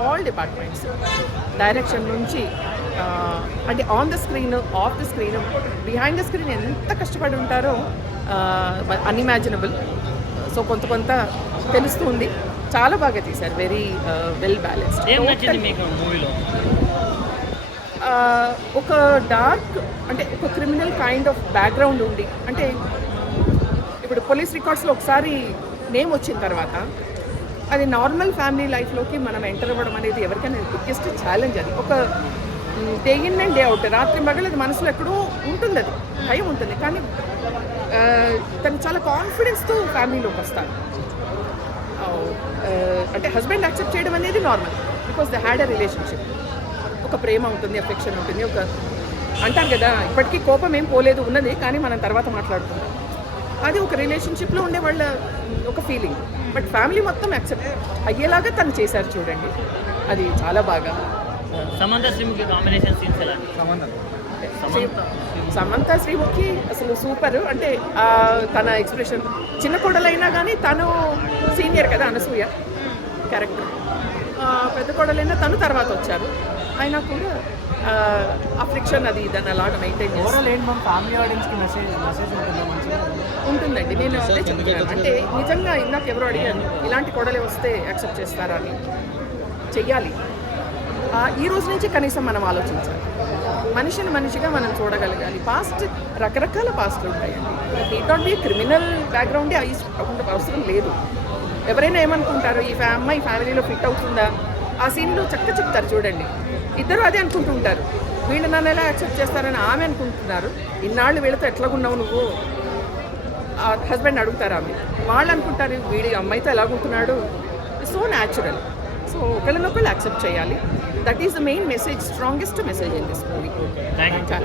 All departments, direction నుంచి అంటే on the screen, of the screen, behind the screen ఎంత కష్టపడి ఉంటారో అన్ఇమాజినబుల్. సో కొంత తెలుస్తుంది. చాలా బాగా తీశారు, వెరీ వెల్ బ్యాలెన్స్డ్. ఏం నచ్చింది మీకు మూవీలో? ఒక డార్క్ అంటే ఒక క్రిమినల్ కైండ్ ఆఫ్ బ్యాక్గ్రౌండ్ ఉండి, అంటే ఇప్పుడు పోలీస్ రికార్డ్స్లో ఒకసారి నేమ్ వచ్చిన తర్వాత అది నార్మల్ ఫ్యామిలీ లైఫ్లోకి మనం ఎంటర్ అవ్వడం అనేది ఎవరికైనా బిగ్గెస్ట్ ఛాలెంజ్. అది ఒక day in and day out, రాత్రి మగలు అది మనసులో ఎక్కడో ఉంటుంది, అది భయం ఉంటుంది. కానీ తను చాలా కాన్ఫిడెన్స్తో ఫ్యామిలీలోకి వస్తారు. అంటే హస్బెండ్ యాక్సెప్ట్ చేయడం అనేది normal, because they had a relationship. ఒక ప్రేమ ఉంటుంది, అఫెక్షన్ ఉంటుంది, ఒక అంటారు కదా ఇప్పటికీ కోపం ఏం పోలేదు, ఉన్నది కానీ మనం తర్వాత మాట్లాడుకుంటాం. అది ఒక రిలేషన్షిప్లో ఉండే వాళ్ళ ఒక ఫీలింగ్. బట్ ఫ్యామిలీ మొత్తం యాక్సెప్ట్ అయ్యేలాగా తను చేశారు చూడండి, అది చాలా బాగా. సమంత శ్రీముఖి కాంబినేషన్ సీన్స్ ఎలా? సమంత శ్రీముఖి అసలు సూపర్. అంటే తన ఎక్స్ప్రెషన్, చిన్న కోడలైనా కానీ తను సీనియర్ కదా, అనసూయ క్యారెక్టర్. పెద్ద కోడలైనా తను తర్వాత వచ్చారు, అయినా కూడా ఆ ఫ్రిక్షన్ అది దాన్ని అలాగా మెయింటైన్ చేస్తారు. ఫ్యామిలీ ఆడియన్స్కి మెసేజ్ ఉంటుంది మంచిగా ఉంటుందండి. నేను అదే చెప్తున్నాను, అంటే నిజంగా ఇందాక ఎవరో అడిగాను ఇలాంటి కోడలే వస్తే యాక్సెప్ట్ చేస్తారా అని. చెయ్యాలి. ఈ రోజు నుంచి కనీసం మనం ఆలోచించాలి, మనిషిని మనిషిగా మనం చూడగలగాలి. పాస్ట్ రకరకాల పాస్ట్లు ఉంటాయండి, నీట్ నాట్ బి క్రిమినల్ బ్యాక్గ్రౌండే అవసరం లేదు. ఎవరైనా ఏమనుకుంటారు, ఈ అమ్మాయి ఫ్యామిలీలో ఫిట్ అవుతుందా, ఆ సీన్లో చక్కగా చెప్తారు చూడండి. ఇద్దరు అదే అనుకుంటూ ఉంటారు, వీళ్ళు నన్ను ఎలా యాక్సెప్ట్ చేస్తారని ఆమె అనుకుంటున్నారు. ఇన్నాళ్ళు వీళ్ళతో ఎట్లాగున్నావు నువ్వు, హస్బెండ్ అడుగుతారు ఆమె, వాళ్ళు అనుకుంటారు వీడి అమ్మాయితో ఎలాగుంటున్నాడు. So natural. సో ఒకళ్ళనొకళ్ళు యాక్సెప్ట్ చేయాలి. That is the main message, strongest message in this movie. Thank you.